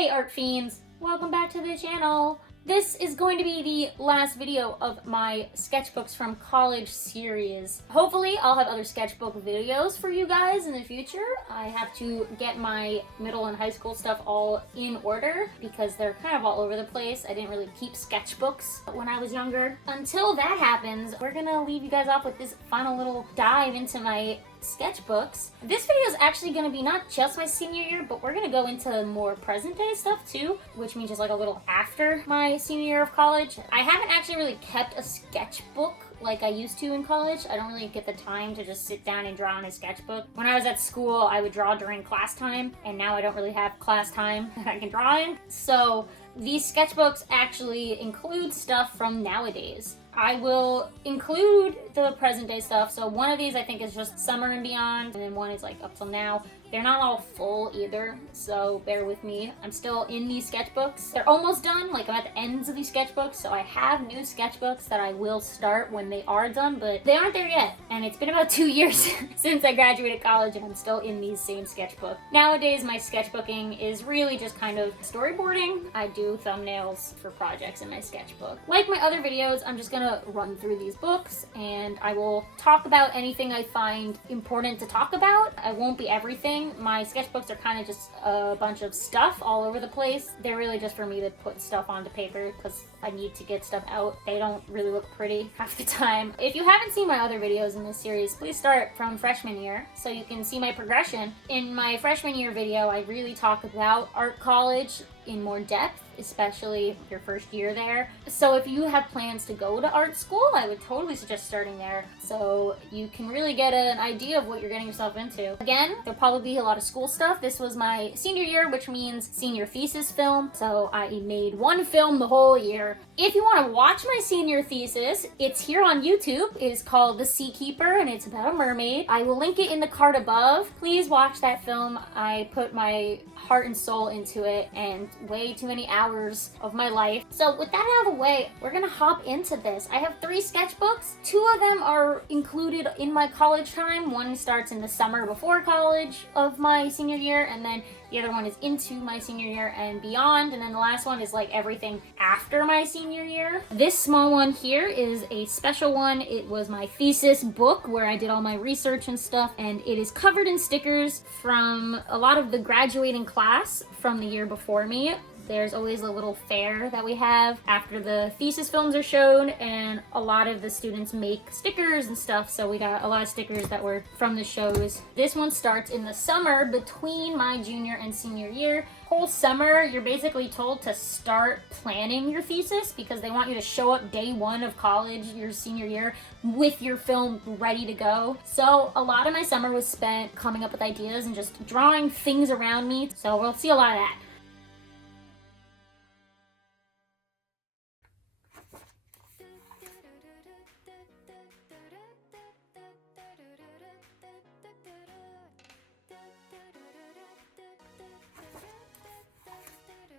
Hey art fiends, welcome back to the channel. This is going to be the last video of my Sketchbooks from College series. Hopefully I'll have other sketchbook videos for you guys in the future. I have to get my middle and high school stuff all in order because they're kind of all over the place. I didn't really keep sketchbooks when I was younger. Until that happens, we're gonna leave you guys off with this final little dive into my sketchbooks. This video is actually going to be not just my senior year, but we're going to go into more present day stuff too, which means just like a little after my senior year of college. I haven't actually really kept a sketchbook like I used to in college. I don't really get the time to just sit down and draw on a sketchbook. When I was at school, I would draw during class time, and now I don't really have class time that I can draw in. So these sketchbooks actually include stuff from nowadays. I will include the present day stuff. So one of these I think is just summer and beyond, and then one is like up till now. They're not all full either, so bear with me. I'm still in these sketchbooks. They're almost done, like I'm at the ends of these sketchbooks, so I have new sketchbooks that I will start when they are done, but they aren't there yet. And it's been about 2 years since I graduated college and I'm still in these same sketchbooks. Nowadays, my sketchbooking is really just kind of storyboarding. I do thumbnails for projects in my sketchbook. Like my other videos, I'm just gonna run through these books and I will talk about anything I find important to talk about. I won't be everything. My sketchbooks are kind of just a bunch of stuff all over the place. They're really just for me to put stuff onto paper because I need to get stuff out. They don't really look pretty half the time. If you haven't seen my other videos in this series, please start from freshman year so you can see my progression. In my freshman year video, I really talk about art college in more depth, especially your first year there. So if you have plans to go to art school, I would totally suggest starting there so you can really get an idea of what you're getting yourself into. Again, there'll probably be a lot of school stuff. This was my senior year, which means senior thesis film. So I made one film the whole year. If you want to watch my senior thesis, it's here on YouTube. It is called The Seakeeper and it's about a mermaid. I will link it in the card above. Please watch that film. I put my heart and soul into it and way too many hours of my life. So with that out of the way, we're gonna hop into this. I have 3 sketchbooks. 2 of them are included in my college time. One starts in the summer before college of my senior year, and then the other one is into my senior year and beyond, and then the last one is like everything after my senior year. This small one here is a special one. It was my thesis book where I did all my research and stuff, and it is covered in stickers from a lot of the graduating class from the year before me. There's always a little fair that we have after the thesis films are shown, and a lot of the students make stickers and stuff, so we got a lot of stickers that were from the shows. This one starts in the summer between my junior and senior year. Whole summer, you're basically told to start planning your thesis because they want you to show up day 1 of college, your senior year, with your film ready to go. So a lot of my summer was spent coming up with ideas and just drawing things around me, so we'll see a lot of that.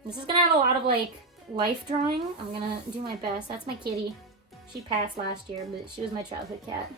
This is gonna have a lot of like life drawing. I'm gonna do my best. That's my kitty. She passed last year, but she was my childhood cat.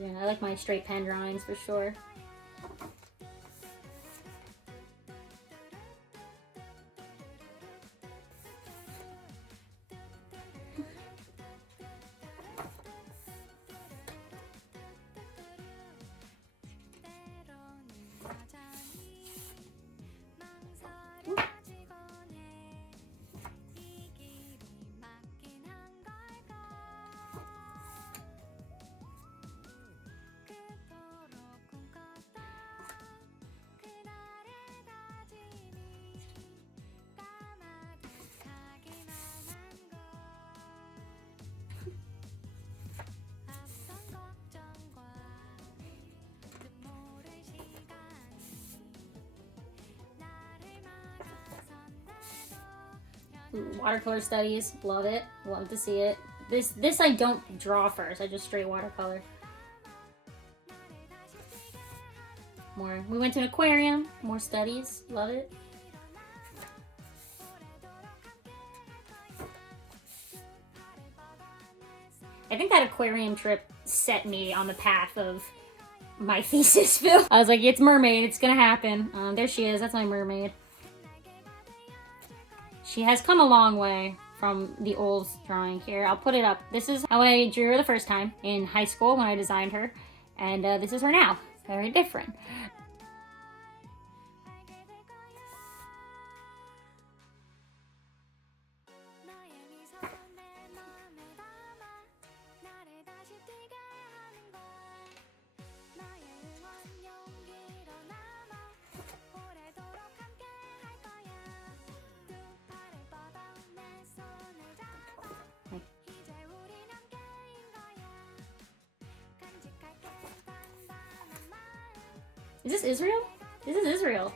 Yeah, I like my straight pen drawings for sure. Ooh, watercolor studies, love it, love to see it. This I don't draw first, I just straight watercolor. More, we went to an aquarium, more studies, love it. I think that aquarium trip set me on the path of my thesis film. I was like, it's mermaid, it's gonna happen. There she is, that's my mermaid. She has come a long way from the old drawing here. I'll put it up. This is how I drew her the first time in high school when I designed her. And this is her now. Very different. Is this Israel? This is Israel.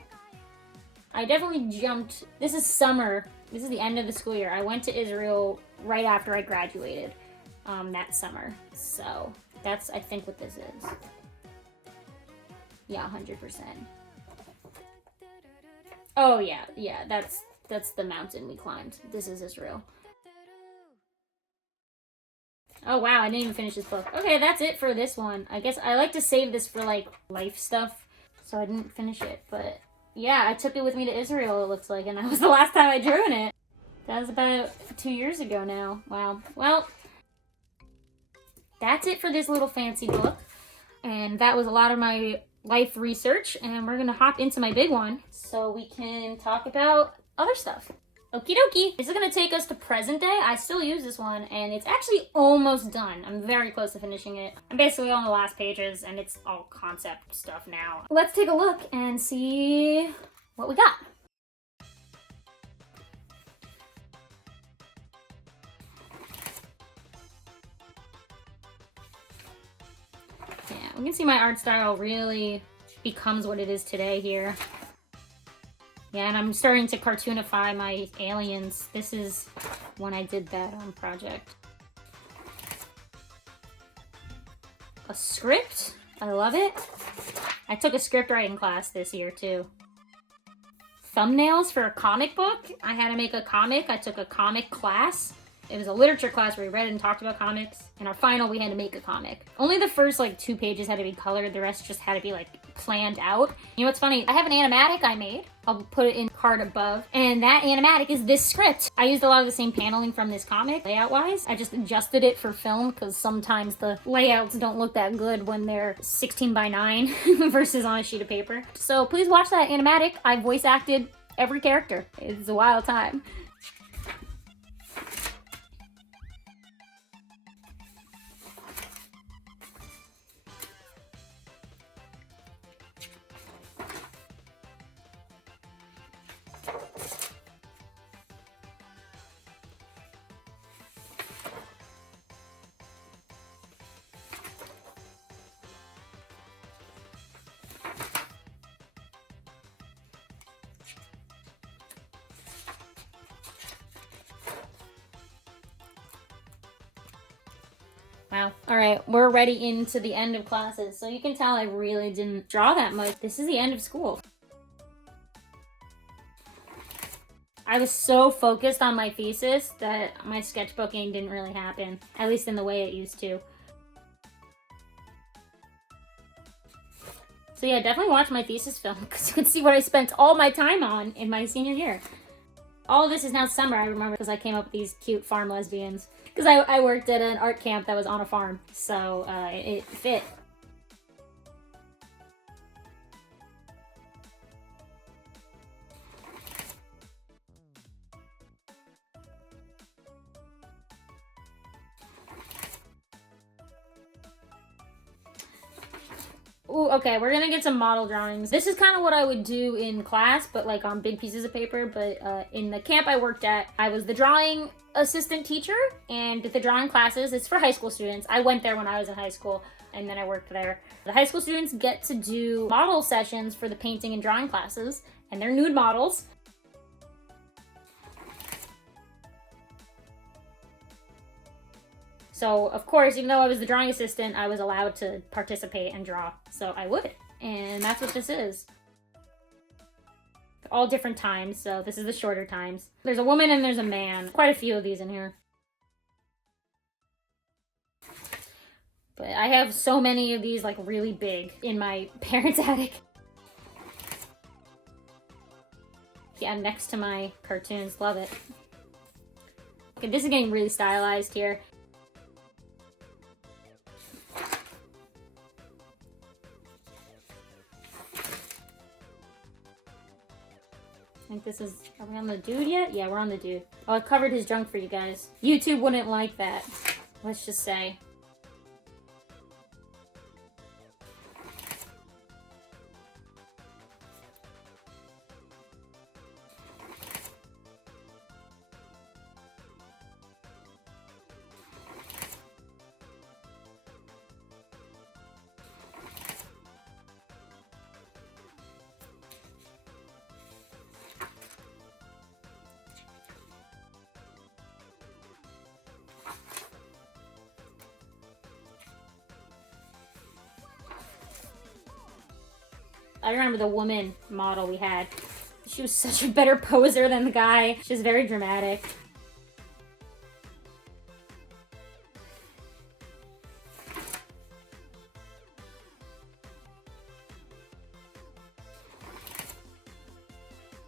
I definitely jumped. This is summer. This is the end of the school year. I went to Israel right after I graduated that summer. So that's, I think, what this is. Yeah, 100%. Oh yeah, yeah, that's the mountain we climbed. This is Israel. Oh wow, I didn't even finish this book. Okay, that's it for this one. I guess I like to save this for like life stuff, so I didn't finish it. But yeah, I took it with me to Israel, it looks like, and that was the last time I drew in it. That was about 2 years ago now. Wow. Well, that's it for this little fancy book. And that was a lot of my life research, and we're gonna hop into my big one so we can talk about other stuff. Okie dokie. This is gonna take us to present day. I still use this one, and it's actually almost done. I'm very close to finishing it. I'm basically on the last pages, and it's all concept stuff now. Let's take a look and see what we got. Yeah, we can see my art style really becomes what it is today here. Yeah, and I'm starting to cartoonify my aliens. This is when I did that project. A script? I love it. I took a script writing class this year too. Thumbnails for a comic book. I had to make a comic. I took a comic class. It was a literature class where we read and talked about comics. In our final, we had to make a comic. Only the first like 2 pages had to be colored. The rest just had to be like planned out. You know what's funny? I have an animatic I made. I'll put it in card above. And that animatic is this script. I used a lot of the same paneling from this comic, layout-wise. I just adjusted it for film because sometimes the layouts don't look that good when they're 16:9 versus on a sheet of paper. So please watch that animatic. I voice acted every character. It's a wild time. Wow. All right, we're ready into the end of classes. So you can tell I really didn't draw that much. This is the end of school. I was so focused on my thesis that my sketchbooking didn't really happen, at least in the way it used to. So yeah, definitely watch my thesis film because you can see what I spent all my time on in my senior year. All of this is now summer, I remember, because I came up with these cute farm lesbians. Because I worked at an art camp that was on a farm, so it fit. Ooh, okay, we're gonna get some model drawings. This is kind of what I would do in class, but like on big pieces of paper. But in the camp I worked at, I was the drawing assistant teacher, and the drawing classes, it's for high school students. I went there when I was in high school, and then I worked there. The high school students get to do model sessions for the painting and drawing classes, and they're nude models. So, of course, even though I was the drawing assistant, I was allowed to participate and draw. So I would. And that's what this is. All different times, so this is the shorter times. There's a woman and there's a man. Quite a few of these in here. But I have so many of these, like, really big in my parents' attic. Yeah, next to my cartoons. Love it. Okay, this is getting really stylized here. I think this is... Are we on the dude yet? Yeah, we're on the dude. Oh, I covered his junk for you guys. YouTube wouldn't like that. Let's just say. I remember the woman model we had. She was such a better poser than the guy. She was very dramatic.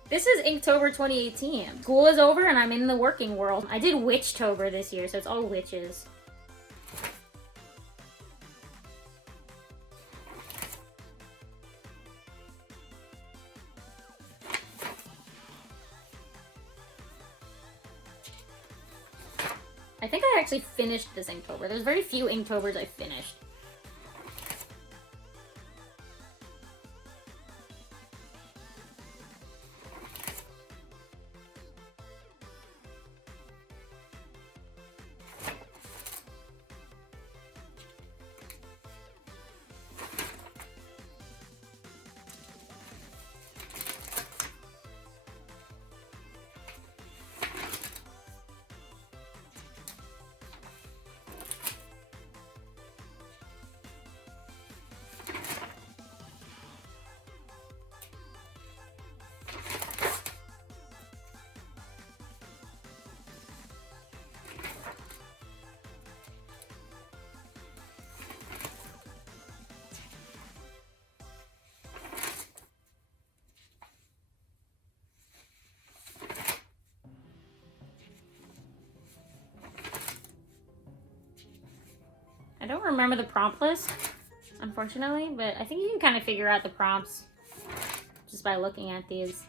This is Inktober 2018. School is over and I'm in the working world. I did Witchtober this year, so it's all witches. I think I actually finished this Inktober. There's very few Inktobers I finished. I don't remember the prompt list, unfortunately, but I think you can kind of figure out the prompts just by looking at these.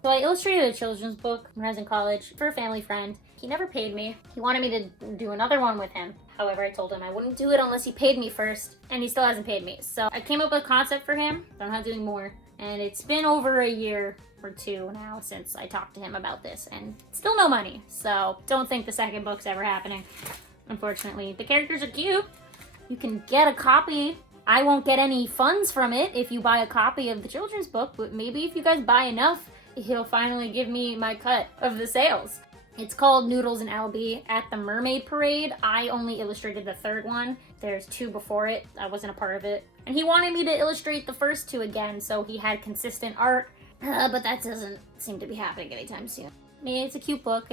So I illustrated a children's book when I was in college for a family friend. He never paid me. He wanted me to do another one with him. However, I told him I wouldn't do it unless he paid me first, and he still hasn't paid me. So I came up with a concept for him, so I'm not doing more. And it's been over a year or two now since I talked to him about this, and still no money. So don't think the second book's ever happening, unfortunately. The characters are cute. You can get a copy. I won't get any funds from it if you buy a copy of the children's book, but maybe if you guys buy enough, he'll finally give me my cut of the sales. It's called Noodles and Albie at the Mermaid Parade. I only illustrated the third one. There's two before it. I wasn't a part of it. And he wanted me to illustrate the first two again, so he had consistent art. But that doesn't seem to be happening anytime soon. I mean, it's a cute book.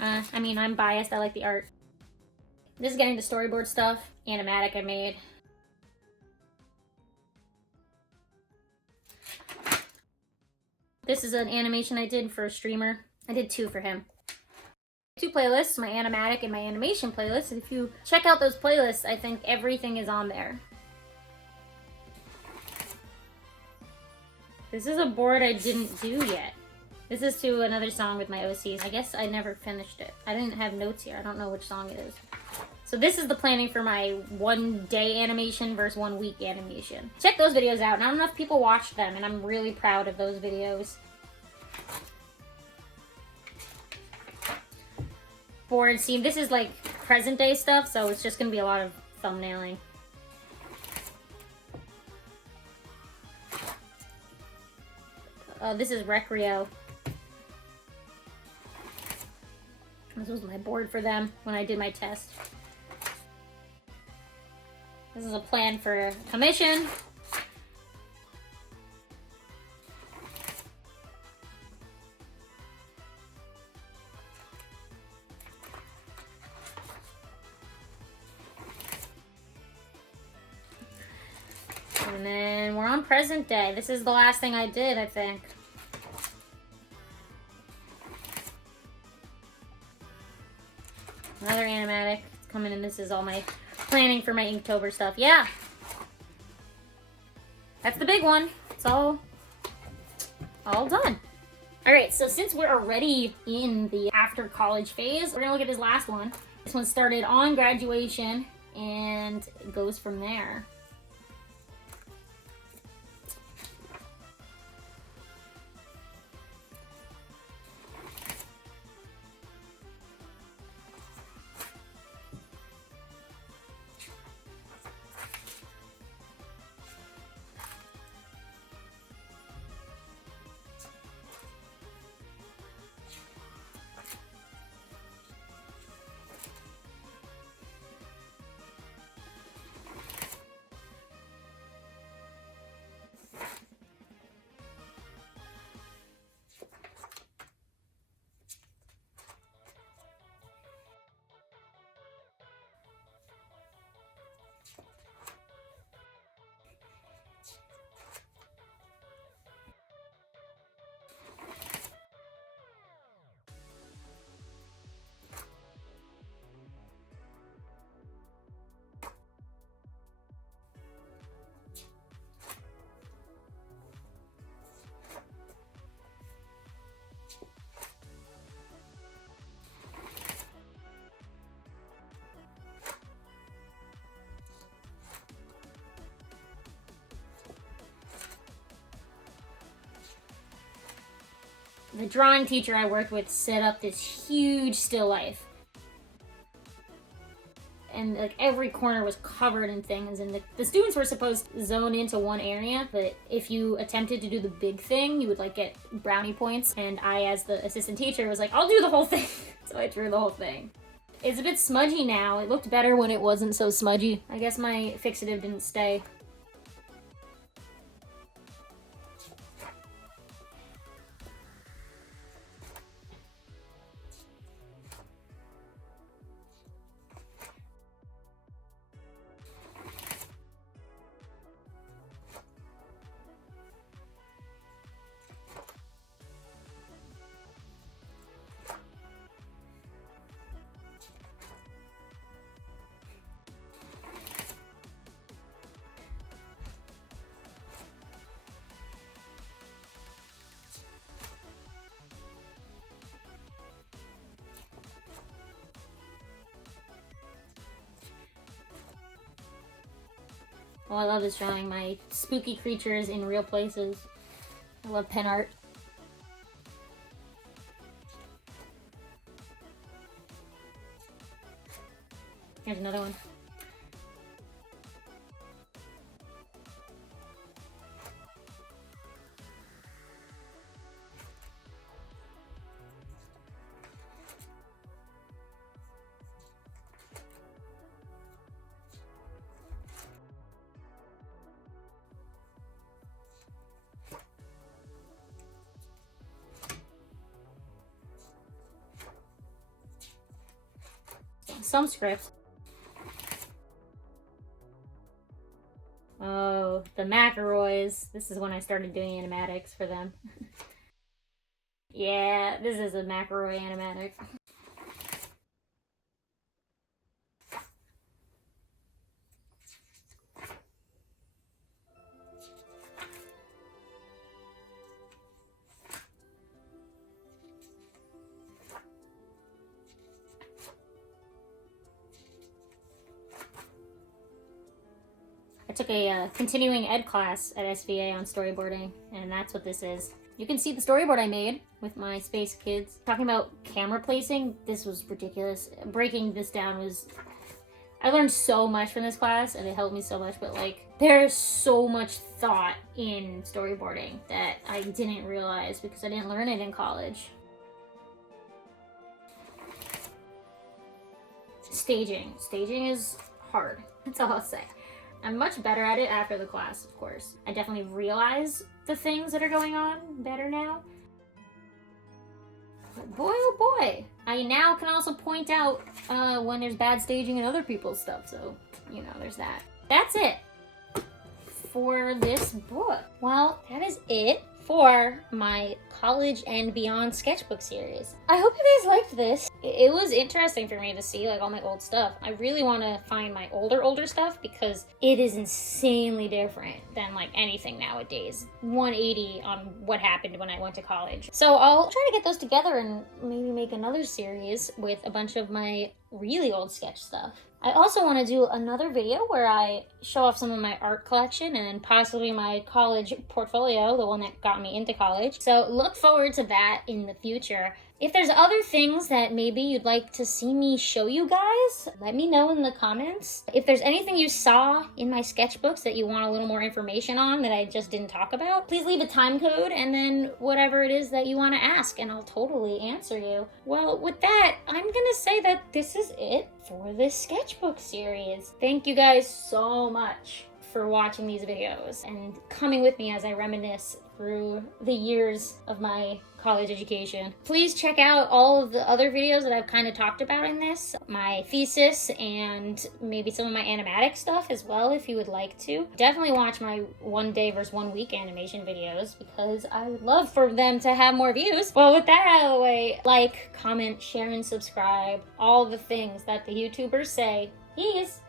I mean, I'm biased. I like the art. This is getting the storyboard stuff. Animatic I made. This is an animation I did for a streamer. I did two for him. Two playlists, my animatic and my animation playlist. If you check out those playlists, I think everything is on there. This is a board I didn't do yet. This is to another song with my OCs. I guess I never finished it. I didn't have notes here. I don't know which song it is. So this is the planning for my 1 day animation versus 1 week animation. Check those videos out. Not enough people watch them, and I'm really proud of those videos. Board scene. This is like present day stuff, so it's just gonna be a lot of thumbnailing. This is Recreo. This was my board for them when I did my test. This is a plan for commission. And then we're on present day. This is the last thing I did, I think. Another animatic. It's coming in. This is all my planning for my Inktober stuff. Yeah. That's the big one. It's all done. Alright, so since we're already in the after college phase, we're gonna look at this last one. This one started on graduation and it goes from there. The drawing teacher I worked with set up this huge still life. And like every corner was covered in things, and the students were supposed to zone into one area, but if you attempted to do the big thing, you would like get brownie points, and I, as the assistant teacher, was like, I'll do the whole thing. So I drew the whole thing. It's a bit smudgy now. It looked better when it wasn't so smudgy. I guess my fixative didn't stay. Oh, I love this drawing. My spooky creatures in real places. I love pen art. Here's another one. Some script. Oh, the McElroys. This is when I started doing animatics for them. Yeah, this is a McElroy animatic. took a continuing ed class at SVA on storyboarding, and that's what this is. You can see the storyboard I made with my space kids. Talking about camera placing, this was ridiculous. Breaking this down was... I learned so much from this class, and it helped me so much, but like, there's so much thought in storyboarding that I didn't realize because I didn't learn it in college. Staging. Staging is hard. That's all I'll say. I'm much better at it after the class, of course. I definitely realize the things that are going on better now. But boy, oh boy. I now can also point out when there's bad staging in other people's stuff, so, you know, there's that. That's it for this book. Well, that is it for my college and beyond sketchbook series. I hope you guys liked this. It was interesting for me to see like all my old stuff. I really want to find my older stuff because it is insanely different than like anything nowadays. 180 on what happened when I went to college. So I'll try to get those together and maybe make another series with a bunch of my really old sketch stuff. I also want to do another video where I show off some of my art collection and possibly my college portfolio, the one that got me into college. So look forward to that in the future. If there's other things that maybe you'd like to see me show you guys, let me know in the comments. If there's anything you saw in my sketchbooks that you want a little more information on that I just didn't talk about, please leave a time code and then whatever it is that you want to ask, and I'll totally answer you. Well, with that, I'm gonna say that this is it for this sketchbook series. Thank you guys so much for watching these videos and coming with me as I reminisce through the years of my college education. Please check out all of the other videos that I've kind of talked about in this, my thesis and maybe some of my animatic stuff as well if you would like to. Definitely watch my 1 day versus 1 week animation videos because I would love for them to have more views. Well, with that out of the way, like, comment, share, and subscribe, all the things that the YouTubers say. Peace!